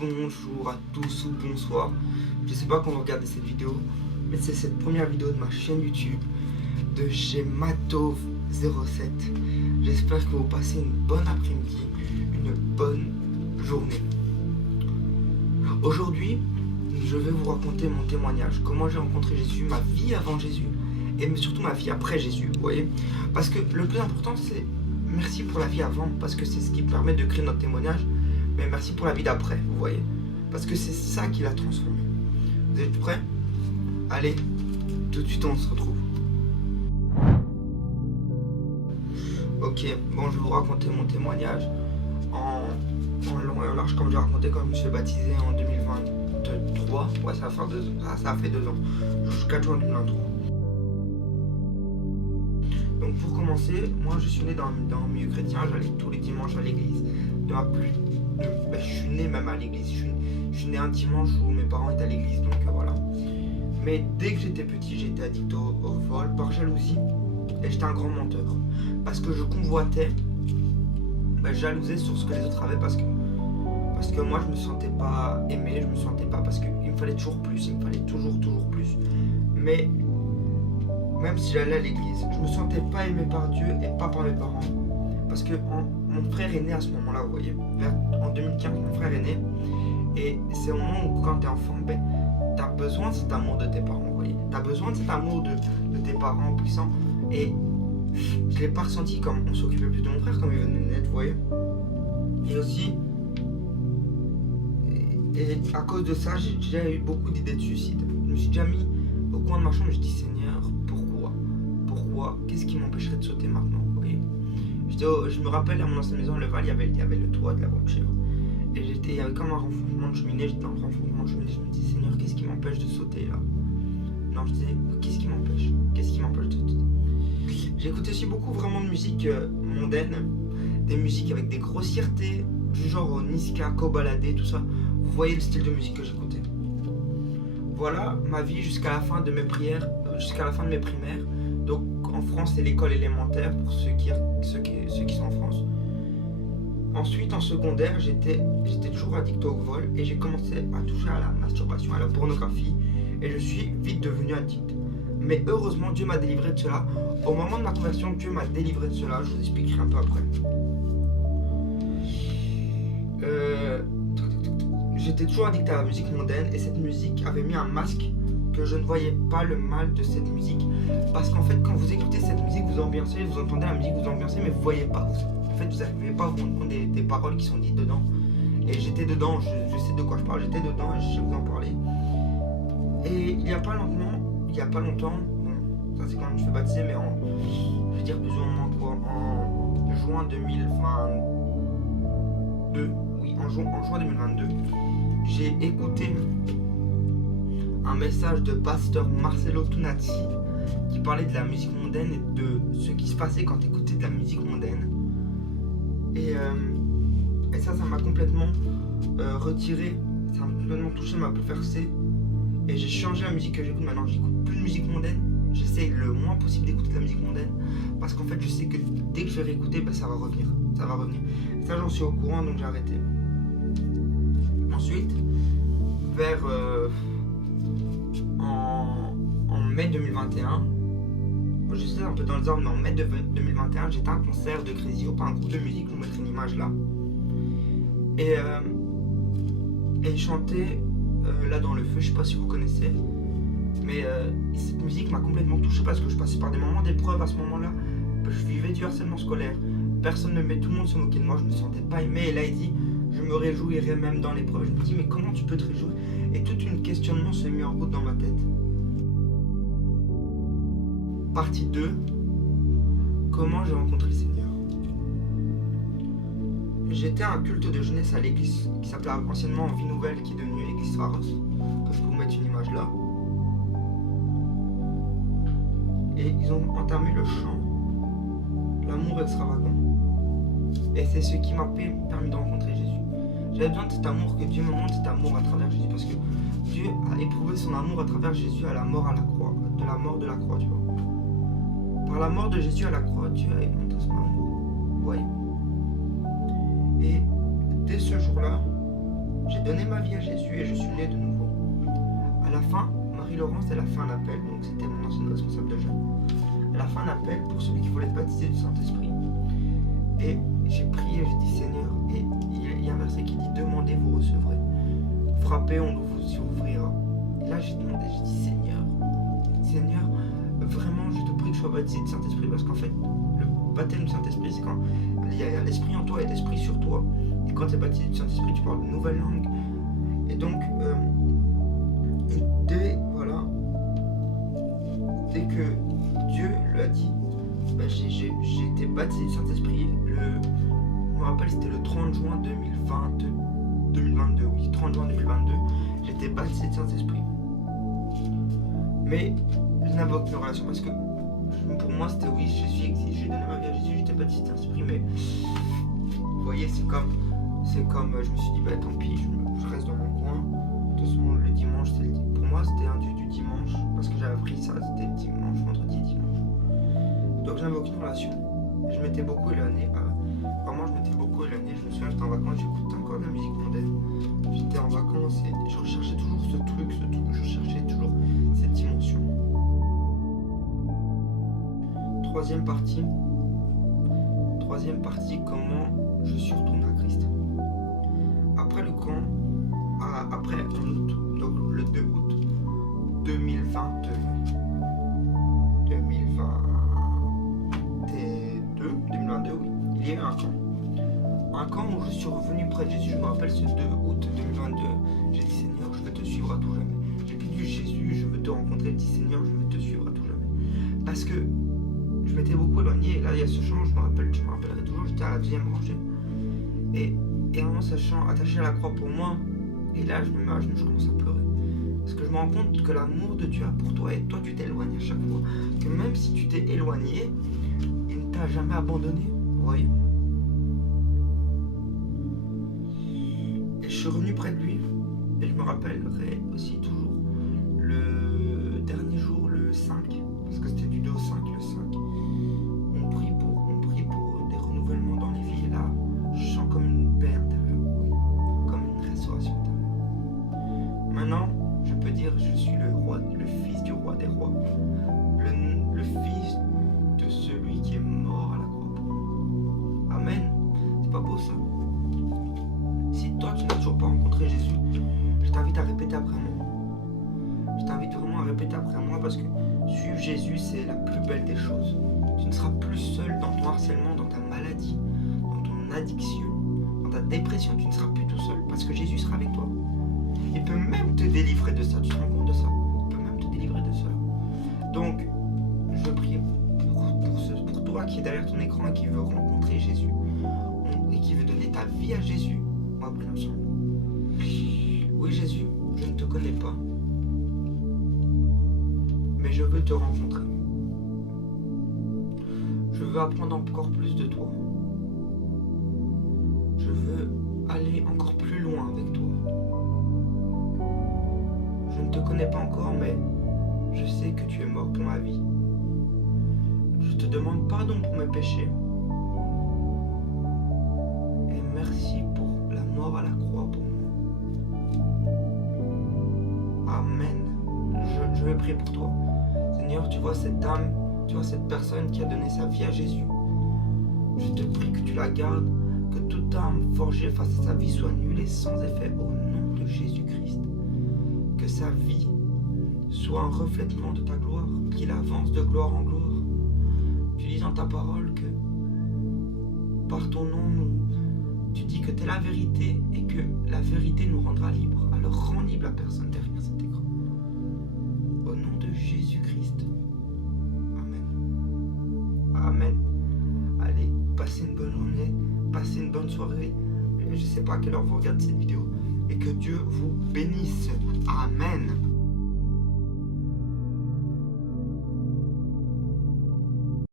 bonjour à tous ou bonsoir. Je sais pas quand vous regardez cette vidéo, mais c'est cette première vidéo de ma chaîne YouTube de chez Matov07. J'espère que vous passez une bonne après-midi, une bonne journée. Aujourd'hui, je vais vous raconter mon témoignage, comment j'ai rencontré Jésus, ma vie avant Jésus et surtout ma vie après Jésus, vous voyez. Parce que le plus important, c'est merci pour la vie avant, parce que c'est ce qui permet de créer notre témoignage. Mais merci pour la vie d'après, vous voyez. Parce que c'est ça qui l'a transformé. Vous êtes prêts? Allez, tout de suite on se retrouve. Ok, bon, je vais vous raconter mon témoignage en long et en large, comme j'ai raconté quand je me suis baptisé en 2023. Ouais, ça a fait 2 ans. Jusqu'à juin 2023. Donc pour commencer, moi je suis né dans un milieu chrétien, j'allais tous les dimanches à l'église. Je suis né même à l'église, je suis né un dimanche où mes parents étaient à l'église, donc voilà. Mais dès que j'étais petit, j'étais addict au vol, par jalousie, et j'étais un grand menteur. Parce que je convoitais, je jalousais sur ce que les autres avaient, parce que moi je me sentais pas aimé, je me sentais pas, parce qu'il me fallait toujours plus, il me fallait toujours plus. Mais même si j'allais à l'église, je me sentais pas aimé par Dieu et pas par mes parents. Parce que mon frère est né à ce moment-là, vous voyez. En 2015, mon frère est né. Et c'est au moment où, quand tu es enfant, tu as besoin de cet amour de tes parents, vous voyez. Tu as besoin de cet amour de tes parents puissants. Et je ne l'ai pas ressenti comme on s'occupait plus de mon frère, comme il venait de naître, vous voyez. Et aussi, et à cause de ça, j'ai déjà eu beaucoup d'idées de suicide. Je me suis déjà mis au coin de ma chambre et je dis, Seigneur, pourquoi? Qu'est-ce qui m'empêcherait de sauter maintenant, vous voyez. Je me rappelle à mon ancienne maison, le Val, il y avait le toit de la voiture. Et il y avait comme un renfoncement de cheminée, j'étais dans le renfoncement de cheminée, je me dis, Seigneur, qu'est-ce qui m'empêche de sauter là? Non, je disais, qu'est-ce qui m'empêche de sauter? J'écoutais aussi beaucoup vraiment de musique mondaine, des musiques avec des grossièretés, du genre Niska, Kobalade, tout ça. Vous voyez le style de musique que j'écoutais. Voilà ma vie jusqu'à la fin de mes prières, jusqu'à la fin de mes primaires. Donc en France, c'est l'école élémentaire pour ceux qui sont en France. Ensuite, en secondaire, j'étais toujours addict au vol et j'ai commencé à toucher à la masturbation, à la pornographie et je suis vite devenu addict. Mais heureusement, Dieu m'a délivré de cela. Au moment de ma conversion, Dieu m'a délivré de cela. Je vous expliquerai un peu après. J'étais toujours addict à la musique mondaine et cette musique avait mis un masque que je ne voyais pas le mal de cette musique. Parce qu'en fait, quand vous écoutez cette musique, vous ambiancez, vous entendez la musique, vous ambiancez, mais vous voyez pas. En fait, vous n'arrivez pas à vous rendre compte des paroles qui sont dites dedans. Et j'étais dedans, je sais de quoi je parle, j'étais dedans et je sais vous en parler. Et il y a pas longtemps, bon, ça c'est quand je me suis baptisé, mais je vais dire plus ou moins quoi, en juin 2022, oui, en juin 2022, j'ai écouté un message de pasteur Marcelo Tunazzi qui parlait de la musique mondaine et de ce qui se passait quand tu écoutais de la musique mondaine. Et ça m'a complètement retiré, ça m'a complètement touché, m'a bouleversé. Et j'ai changé la musique que j'écoute maintenant. J'écoute plus de musique mondaine. J'essaie le moins possible d'écouter de la musique mondaine. Parce qu'en fait, je sais que dès que je vais réécouter, ça va revenir. Ça va revenir. Ça, j'en suis au courant, donc j'ai arrêté. Ensuite, vers en mai 2021, je sais un peu dans les ordres, mais en mai 2021, j'étais à un concert de Crazy, pas un groupe de musique, je vous mettrai une image là. Et il chantait là dans le feu, je sais pas si vous connaissez, mais cette musique m'a complètement touché parce que je passais par des moments d'épreuve à ce moment-là. Je vivais du harcèlement scolaire, personne ne m'aimait, tout le monde se moquait de moi, je me sentais pas aimé. Et là il dit, je me réjouirais même dans l'épreuve. Je me dis, mais comment tu peux te réjouir? Et tout un questionnement s'est mis en route dans ma tête. Partie 2, comment j'ai rencontré le Seigneur. J'étais à un culte de jeunesse à l'église qui s'appelait anciennement Vie Nouvelle, qui est devenue Église Pharos, que je peux vous mettre une image là. Et ils ont entamé le chant L'amour extravagant. Et c'est ce qui m'a permis de rencontrer Jésus. J'avais besoin de cet amour, que Dieu me montre cet amour à travers Jésus, parce que Dieu a éprouvé son amour à travers Jésus à la mort à la croix, de la mort de la croix, tu vois. Par la mort de Jésus à la croix, Dieu a montré son amour. Vous voyez. Et dès ce jour-là, j'ai j'ai donné ma vie à Jésus et je suis né de nouveau. À la fin, Marie-Laurence, elle a fait un appel, donc c'était mon ancienne responsable de jeunes. Elle a fait un appel pour celui qui voulait être baptisé du Saint-Esprit. Et j'ai prié, j'ai dit Seigneur, et il y a un verset qui dit demandez, vous recevrez. Frappez, on vous y ouvrira. Et là j'ai demandé, j'ai dit Seigneur, vraiment je te prie que je sois baptisé du Saint-Esprit, parce qu'en fait, le baptême du Saint-Esprit, c'est quand il y a l'Esprit en toi et l'Esprit sur toi. Et quand tu es baptisé du Saint-Esprit, tu parles de nouvelles langues. Et donc, dès que Dieu lui a dit, j'ai été baptisé du Saint-Esprit, je me rappelle, c'était le 30 juin 2022, oui, 30 juin 2022, j'étais baptisé du Saint-Esprit. Mais je n'avais aucune relation parce que pour moi c'était oui, Jésus existe, j'ai donné ma vie à Jésus, j'étais baptisé du Saint-Esprit, mais vous voyez, c'est comme je me suis dit, tant pis, je reste dans mon coin. De toute façon, le dimanche, pour moi, c'était un dieu du dimanche, parce que j'avais appris ça, c'était dimanche, vendredi et dimanche. Donc, je n'avais aucune relation. Je m'étais beaucoup éloigné. Vraiment, je m'étais beaucoup éloigné. Je me souviens, j'étais en vacances, j'écoutais encore de la musique mondaine. J'étais en vacances et je recherchais toujours ce truc, je cherchais toujours cette dimension. Troisième partie, comment je suis retourné à Christ. Après le camp, après en août, donc le 2 août 2022, oui, il y a eu un camp où je suis revenu près de Jésus. Je me rappelle ce 2 août 2022, j'ai dit Seigneur, je veux te suivre à tout jamais. J'ai dit Jésus, je veux te rencontrer. J'ai dit Seigneur, je veux te suivre à tout jamais. Parce que je m'étais beaucoup éloigné, et là il y a ce chant, je me rappellerai toujours, j'étais à la deuxième rangée. Et vraiment ce chant attaché à la croix pour moi, et là je me mets à genoux, je commence à pleurer. Parce que je me rends compte que l'amour de Dieu a pour toi, et toi tu t'éloignes à chaque fois. Que même si tu t'es éloigné, il ne t'a jamais abandonné, vous voyez. Et je suis revenu près de lui, et je me rappellerai aussi toujours le dernier jour, le 5, parce que c'était du 2 au 5, le 5. On prie pour des renouvellements dans les vies, et là, je sens comme une paix intérieure, oui, comme une restauration intérieure. Maintenant, je peux dire, je suis le fils du roi des rois, le fils de celui qui est mort à la croix pour moi. Amen. C'est pas beau ça? Si toi, tu n'as toujours pas rencontré Jésus, je t'invite à répéter après moi. Je t'invite vraiment à répéter après moi, parce que suivre Jésus, c'est la plus belle des choses. Tu ne seras plus seul dans ton harcèlement, dans ta maladie, dans ton addiction, dans ta dépression. Tu ne seras plus tout seul, parce que Jésus sera avec toi. Il peut même te délivrer de ça. Tu te rends compte de ça? Il peut même te délivrer de cela. Donc, je veux prier pour toi qui est derrière ton écran et qui veut rencontrer Jésus et qui veut donner ta vie à Jésus. On va prier ensemble. Oui, Jésus, je ne te connais pas, mais je veux te rencontrer. Je veux apprendre encore plus de toi. Je veux aller encore plus loin avec toi. Je ne te connais pas encore, mais je sais que tu es mort pour ma vie. Je te demande pardon pour mes péchés. Et merci pour la mort à la croix pour moi. Amen. Je vais prier pour toi. Seigneur, tu vois cette âme, tu vois cette personne qui a donné sa vie à Jésus. Je te prie que tu la gardes, que toute âme forgée face à sa vie soit nulle et sans effet au nom de Jésus-Christ. Que sa vie soit un reflètement de ta gloire, qu'il avance de gloire en gloire. Tu dis dans ta parole que par ton nom, tu dis que tu es la vérité et que la vérité nous rendra libres. Alors rends libre la personne derrière cet écran. Au nom de Jésus-Christ. Amen. Amen. Allez, passez une bonne journée, passez une bonne soirée. Je ne sais pas à quelle heure vous regardez cette vidéo. Et que Dieu vous bénisse. Amen.